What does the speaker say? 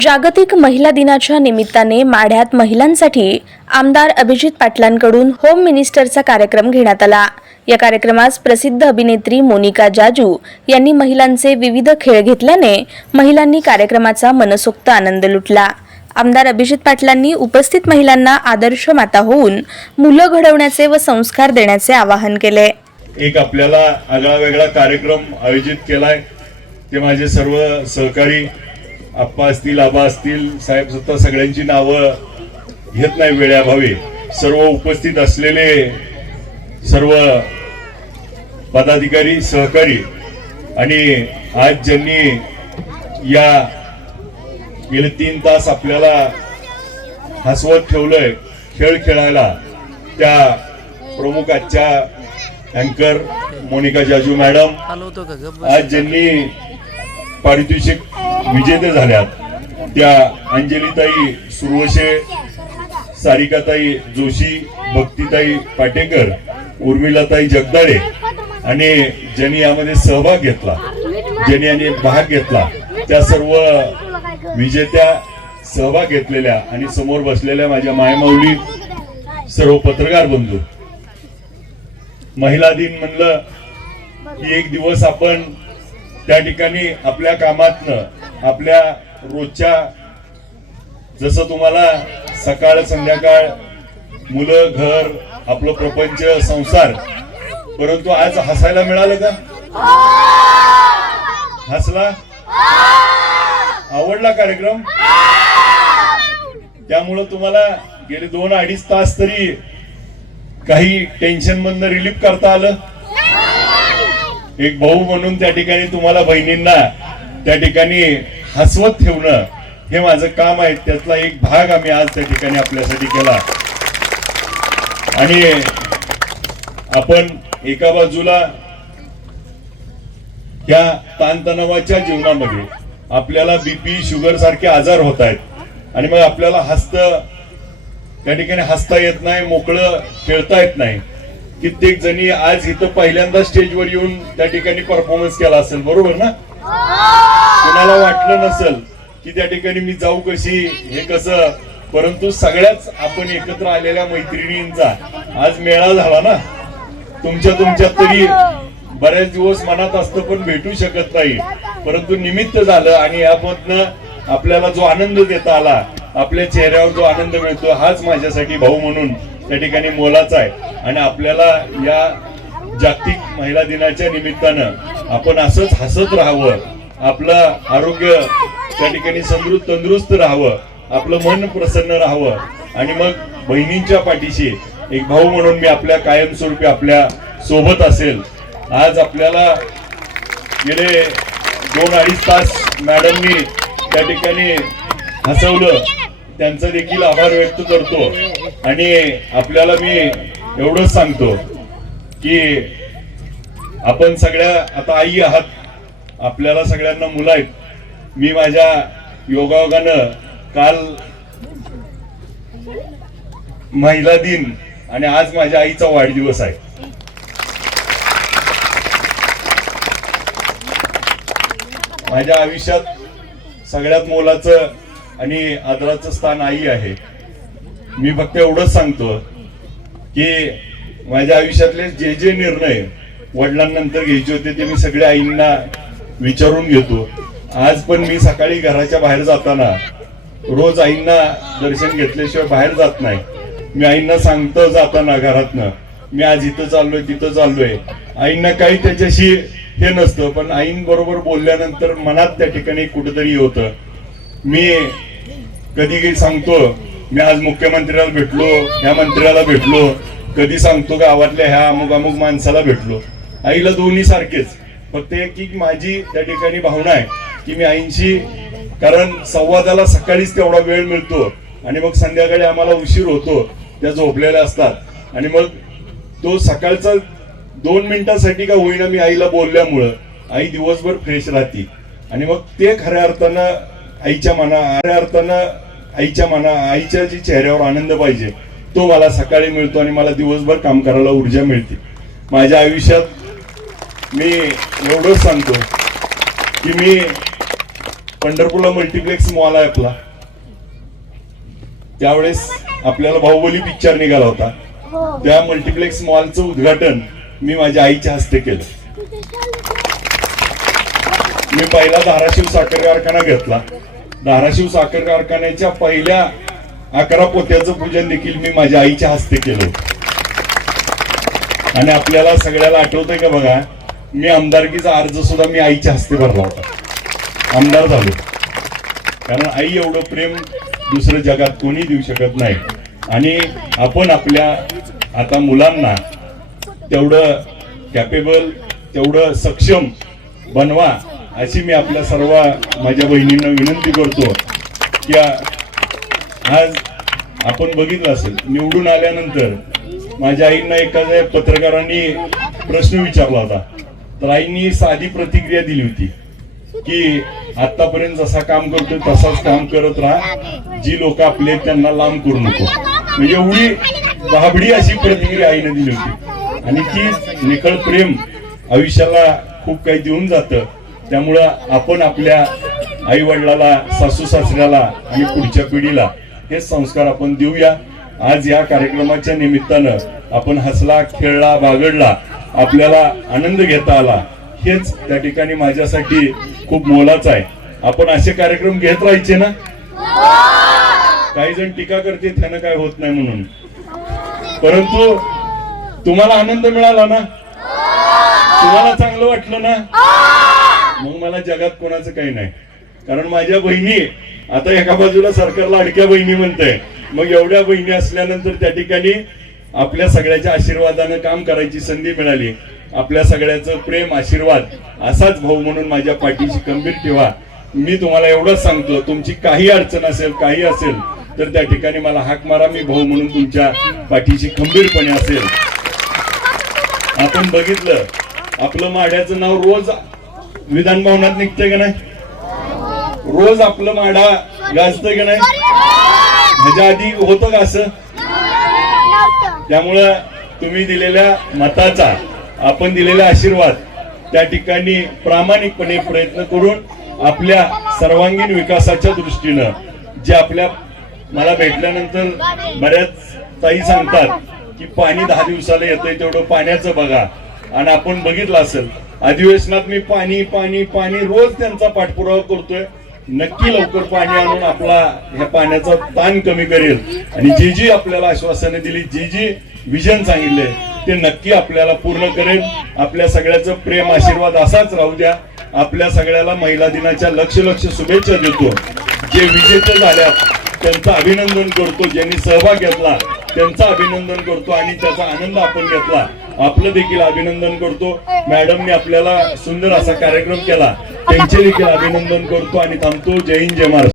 जागतिक महिला दिनाच्या निमित्ताने माढ्यात महिलांसाठी आमदार अभिजित पाटलांकडून होम मिनिस्टरचा कार्यक्रम घेण्यात आला. या कार्यक्रमास प्रसिद्ध अभिनेत्री मोनिका जाजू यांनी महिलांचे विविध खेळ घेतल्याने महिलांनी कार्यक्रमाचा मनसोक्त आनंद लुटला. आमदार अभिजित पाटलांनी उपस्थित महिलांना आदर्श माता होऊन मुलं घडवण्याचे व संस्कार देण्याचे आवाहन केले. एक आपल्याला आगळा वेगळा कार्यक्रम आयोजित केलाय. ते माझे सर्व सहकारी आप्पा असतील आबा असतील साहेब सुद्धा सगळ्यांची नावं घेत नाही वेळाभावी सर्व उपस्थित असलेले सर्व पदाधिकारी सहकारी आणि आज ज्यांनी या गेले तीन तास आपल्याला हसवत ठेवलंय खेळ खेळायला त्या प्रमुख आजच्या अँकर मोनिका जाजू मॅडम आज ज्यांनी पारितोषिक विजेते झाल्यात. त्या अंजलीताई सुरवशे सारिकाताई जोशी भक्तीताई पाटेकर उर्मिलाताई जगदाळे आणि ज्यांनी यामध्ये सहभाग घेतला ज्यांनी यांनी भाग घेतला त्या सर्व विजेत्या सहभाग घेतलेल्या आणि समोर बसलेल्या माझ्या मायमाऊली सर्व पत्रकार बंधू. महिला दिन म्हणलं की एक दिवस आपण त्या ठिकाणी आपल्या कामातनं आपल्या रोजच्या जसं तुम्हाला सकाळ संध्याकाळ मुलं घर आपलं प्रपंच संसार परंतु आज हसायला मिळालं का? हसला? आवडला कार्यक्रम? त्यामुळं तुम्हाला गेले दोन अडीच तास तरी काही टेन्शन मधनं रिलीफ करता आलं? एक भाऊ म्हणून त्या ठिकाणी तुम्हाला बहिणींना त्या ठिकाणी हसवत ठेवणं हे माझं काम आहे. त्यातला एक भाग आम्ही आज त्या ठिकाणी आपल्यासाठी केला. आणि आपण एका बाजूला या ताणतणावाच्या जीवनामध्ये आपल्याला बीपी शुगर सारखे आजार होत आहेत. आणि मग आपल्याला हस्त त्या ठिकाणी हसता येत नाही मोकळं खेळता येत नाही. कित्येक जणी आज इथं पहिल्यांदा स्टेजवर येऊन त्या ठिकाणी परफॉर्मन्स केला असेल बरोबर ना? कुणाला वाटलं नसेल की त्या ठिकाणी मी जाऊ कशी हे कसं? परंतु सगळ्याच आपण एकत्र आलेल्या मैत्रिणींचा आज मेळा झाला ना? तुमच्या तुमच्या तरी बऱ्याच दिवस मनात असतं पण भेटू शकत नाही. परंतु निमित्त झालं आणि यामधनं आपल्याला जो आनंद देता आला आपल्या चेहऱ्यावर जो आनंद मिळतो हाच माझ्यासाठी भाऊ म्हणून त्या ठिकाणी मोलाचा आहे. आणि आपल्याला या जागतिक महिला दिनाच्या निमित्तानं आपण असंच हसत राहावं आपलं आरोग्य त्या ठिकाणी समृद्ध तंदुरुस्त राहावं आपलं मन प्रसन्न राहावं. आणि मग बहिणींच्या पाठीशी एक भाऊ म्हणून मी आपल्या कायमस्वरूपी आपल्यासोबत असेल. आज आपल्याला गेले दोन अडीच तास मॅडमनी त्या ठिकाणी हसवलं. त्यांचा देखील आभार व्यक्त करतो. आणि आपल्याला मी एवढंच सांगतो की आपण सगळ्या आता आई आहात आपल्याला सगळ्यांना मुलं आहेत. मी माझ्या योगायोगानं काल महिला दिन आणि आज माझ्या आईचा वाढदिवस आहे. माझ्या आयुष्यात सगळ्यात मोलाचं आणि आदराचं स्थान आई आहे. मी फक्त एवढंच सांगतो की माझ्या आयुष्यातले जे जे निर्णय वडिलांनंतर घ्यायचे होते ते मी सगळ्या आईंना विचारून घेतो. आज पण मी सकाळी घराच्या बाहेर जाताना रोज आईंना दर्शन घेतल्याशिवाय बाहेर जात नाही. मी आईंना सांगतो जाताना घरातनं मी आज इथं चाललोय तिथं चाललोय. आईंना काही त्याच्याशी हे नसतं पण आईंबरोबर बोलल्यानंतर मनात त्या ठिकाणी कुठंतरी होतं. मी कधी कधी सांगतो मी आज मुख्यमंत्र्याला भेटलो ह्या मंत्र्याला भेटलो कधी सांगतो गावातल्या ह्या अमुक अमुक माणसाला भेटलो. आईला दोन्ही सारखेच. फक्त एक की माझी त्या ठिकाणी भावना आहे की मी आईंशी कारण संवादाला सकाळीच तेवढा वेळ मिळतो आणि मग संध्याकाळी आम्हाला उशीर होतो त्या झोपलेल्या असतात. आणि मग तो सकाळचा दोन मिनिटांसाठी का होईना मी आईला बोलल्यामुळं आई दिवसभर फ्रेश राहते. आणि मग ते खऱ्या अर्थानं आईच्या मना खऱ्या अर्थानं आईच्या मना आईच्या जी चेहऱ्यावर आनंद पाहिजे तो मला सकाळी मिळतो आणि मला दिवसभर काम करायला ऊर्जा मिळते. माझ्या आयुष्यात मी एवढंच सांगतो की मी पंढरपूरला मल्टिप्लेक्स मॉल आहे आपला. त्यावेळेस आपल्याला बाहुबली पिक्चर निघाला होता. त्या मल्टिप्लेक्स मॉलचं उद्घाटन मी माझ्या आईच्या हस्ते केलं. मी पहिला धाराशिव साखर कारखाना घेतला. धाराशिव साखर कारखान्याच्या पहिल्या अकरा पोत्याचं पूजन देखील मी माझ्या आईच्या हस्ते केलं. आणि आपल्याला सगळ्याला आठवतंय का बघा मी आमदारकीचा अर्ज सुद्धा मी आईच्या हस्ते भरला होता. आमदार झालो. कारण आई एवढं प्रेम दुसरं जगात कोणी देऊ शकत नाही. आणि आपण आपल्या आता मुलांना तेवढं कॅपेबल तेवढं सक्षम बनवा अशी मी आपल्या सर्व माझ्या बहिणींना विनंती करतो की आज आपण बघितलं असेल निवडून आल्यानंतर माझ्या आईंना एखाद्या पत्रकारांनी प्रश्न विचारला होता. तर आईंनी साधी प्रतिक्रिया दिली होती की आतापर्यंत जसा काम करतोय तसाच काम करत राहा. जी लोक आपले त्यांना लांब करू नको. म्हणजे एवढी बाबडी अशी प्रतिक्रिया आईने दिली होती. आणि ती निखळ प्रेम आयुष्याला खूप काही देऊन जातं. त्यामुळं आपण आपल्या आई वडिलाला सासू सासऱ्याला आणि पुढच्या पिढीला हे संस्कार आपण देऊया. आज या कार्यक्रमाच्या निमित्तानं आपण हसला खेळला बागडला आपल्याला आनंद घेता आला हेच त्या ठिकाणी माझ्यासाठी खूप मोलाचं आहे. आपण असे कार्यक्रम घेत राहायचे ना? काही जण टीका करते त्यानं काय होत नाही म्हणून. परंतु तुम्हाला आनंद मिळाला ना? तुम्हाला चांगलं वाटलं ना? मग मला जगात कोणाचं काही नाही. कारण माझ्या बहिणी आता एका बाजूला सरकारला अडक्या बहिणी म्हणते मग एवढ्या बहिणी असल्यानंतर त्या ठिकाणी आपल्या सगळ्याच्या आशीर्वादानं काम करायची संधी मिळाली. आपल्या सगळ्याचं प्रेम आशीर्वाद असाच भाऊ म्हणून माझ्या पाठीशी गंभीर ठेवा. मी तुम्हाला एवढंच सांगतो तुमची काही अडचण असेल काही असेल तर त्या ठिकाणी मला हाक मारा मी भाऊ म्हणून तुमच्या पाठीशी खंबीरपणे असेल. आपण बघितलं आपलं माड्याचं नाव रोज विधान भवनात निघतंय का नाही? रोज आपलं माडा गाजतंय का नाही? ह्याच्या आधी होतं का असं? त्यामुळं तुम्ही दिलेल्या मताचा आपण दिलेला आशीर्वाद त्या ठिकाणी प्रामाणिकपणे प्रयत्न करून आपल्या सर्वांगीण विकासाच्या दृष्टीनं जे आपल्या मला भेटल्यानंतर बऱ्याच ताई सांगतात की पाणी दहा दिवसाला येतंय तेवढं पाण्याचं बघा. आणि आपण बघितलं असेल अधिवेशनात मी पाणी पाणी पाणी रोज त्यांचा पाठपुरावा करतोय. नक्की लवकर पाणी आणून आपला ह्या पाण्याचा ताण कमी करेल. आणि जी जी आपल्याला आश्वासने दिली जी जी विजन सांगितले ते नक्की आपल्याला पूर्ण करेल. आपल्या सगळ्याचं प्रेम आशीर्वाद असाच राहू द्या. आपल्या सगळ्याला महिला दिनाच्या लक्ष लक्ष शुभेच्छा देतो. जे विजेते झाल्यात त्यांचं अभिनंदन करतो. ज्यांनी सहभाग घेतला त्यांचं अभिनंदन करतो आणि त्याचा आनंद आपण घेतला. आपलं देखील अभिनंदन करतो. मॅडमने आपल्याला सुंदर असा कार्यक्रम केला. त्यांचे देखील अभिनंदन करतो आणि थांबतो. जय हिंद जय महाराष्ट्र.